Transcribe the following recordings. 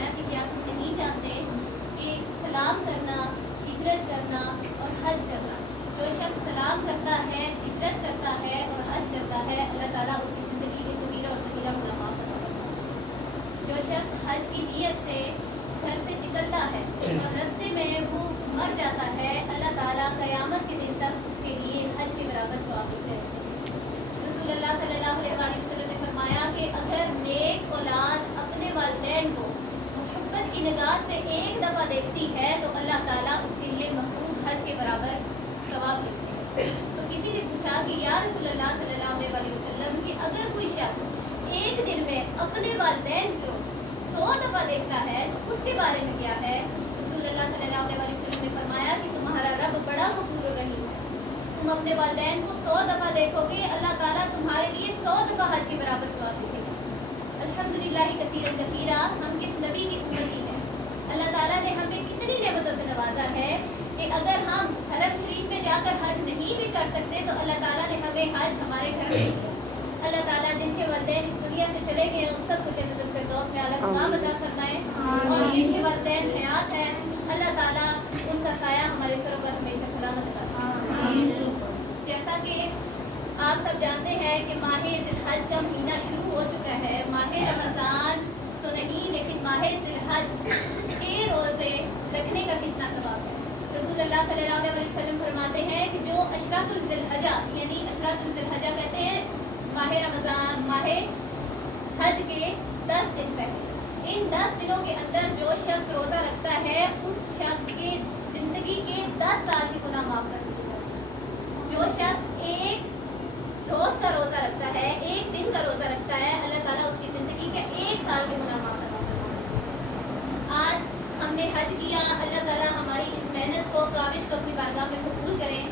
فرمایا کہ کیا تم نہیں جانتے کہ سلام کرنا، ہجرت کرنا اور حج کرنا، جو شخص سلام کرتا ہے، ہجرت کرتا ہے اور حج کرتا ہے، اللہ تعالیٰ اس کی زندگی کے کبیرہ اور صغیرہ گناہ معاف فرماتا ہے۔ جو شخص حج کی نیت سے گھر سے نکلتا ہے اور رستے میں وہ مر جاتا ہے، اللہ تعالیٰ قیامت کے دن تک اس کے لیے حج کے برابر ثواب دیتے رہتے ہیں۔ رسول اللہ صلی اللہ علیہ وآلہ وسلم نے فرمایا کہ اگر نیک اولاد اپنے والدین کو محبت کی نگاہ سے ایک دفعہ دیکھتی ہے تو اللہ تعالیٰ اس کے لیے محبوب حج کے برابر ثواب دیتے ہیں۔ تو کسی نے پوچھا کہ یا رسول اللہ صلی اللہ علیہ وآلہ وسلم کہ اگر کوئی شخص ایک دن میں اپنے والدین کو 100 دفعہ دیکھتا ہے تو اس کے بارے میں کیا ہے؟ رسول اللہ صلی اللہ علیہ وسلم نے فرمایا کہ تمہارا رب بڑا غفور الرحیم ہے، تم اپنے والدین کو 100 دفعہ دیکھو گے، اللہ تعالیٰ تمہارے لیے 100 دفعہ حج کے برابر ثواب دے گا۔ الحمدللہ کثیرا کثیرا، ہم کس نبی کی امتی ہیں؟ اللہ تعالیٰ نے ہمیں کتنی نعمتوں سے نوازا ہے کہ اگر ہم حرم شریف میں جا کر حج نہیں بھی کر سکتے تو اللہ تعالیٰ نے ہمیں حج ہمارے گھر میں کیا۔ اللہ تعالیٰ جن کے والدین اس دنیا سے چلے گئے ان سب کو جنت الفردوس میں اعلیٰ مقام عطا فرمائے، اور جن کے والدین حیات ہیں اللہ تعالیٰ ان کا سایہ ہمارے سروں پر ہمیشہ سلامت رکھے۔ جیسا کہ آپ سب جانتے ہیں کہ ماہ ذی الحج کا مہینہ شروع ہو چکا ہے، ماہ رمضان تو نہیں لیکن ماہ ذی الحج کے روزے رکھنے کا کتنا ثواب ہے۔ رسول اللہ صلی اللہ علیہ وسلم فرماتے ہیں کہ جو عشرۃ ذی الحجہ یعنی عشرۃ ذی الحجہ کہتے ہیں ماہ رمضان، ماہ حج کے 10 دن پہلے، ان 10 دنوں کے اندر جو شخص روزہ رکھتا ہے اس شخص کی زندگی کے 10 سال کے گناہ معاف کر دیتے ہیں۔ جو شخص ایک روز کا روزہ رکھتا ہے، ایک دن کا روزہ رکھتا ہے، اللہ تعالیٰ اس کی زندگی کے 1 سال کے گناہ معاف کر دیتے ہیں۔ آج ہم نے حج کیا، اللہ تعالیٰ ہماری اس محنت کو، کاوش کو اپنی بارگاہ میں قبول کریں۔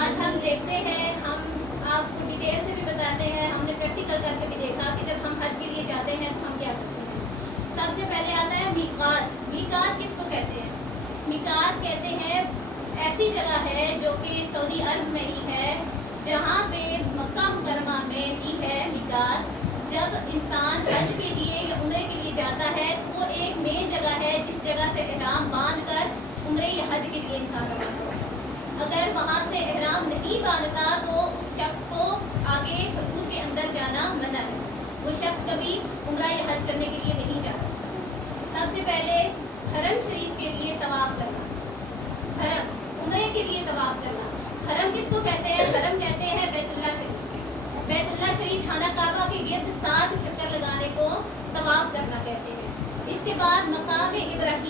آج ہم دیکھتے ہیں، ہم آپ کو ڈیٹیل سے بھی بتاتے ہیں، ہم نے پریکٹیکل کر کے بھی دیکھا کہ جب ہم حج کے لیے جاتے ہیں تو ہم کیا کرتے ہیں۔ سب سے پہلے آتا ہے میقات۔ میقات کس کو کہتے ہیں؟ میقات کہتے ہیں ایسی جگہ ہے جو کہ سعودی عرب میں ہی ہے، جہاں پہ مکہ مکرمہ میں ہی ہے میقات۔ جب انسان حج کے لیے یا عمرے کے لیے جاتا ہے تو وہ ایک مین جگہ ہے جس جگہ سے احرام باندھ کر عمرے یا حج کے لیے انسان روانہ ہوتا ہے۔ اگر وہاں سے احرام نہیں باندھتا تو اس شخص کو آگے حدود کے اندر جانا منع ہے، وہ شخص کبھی عمرہ یا حج کرنے کے لیے نہیں جا سکتا۔ سب سے پہلے حرم شریف کے لیے طواف کرنا، حرم عمرے کے لیے طواف کرنا۔ حرم کس کو کہتے ہیں؟ حرم کہتے ہیں بیت اللہ شریف۔ بیت اللہ شریف خانہ کعبہ کے گرد 7 چکر لگانے کو طواف کرنا کہتے ہیں۔ اس کے بعد مقام ابراہیم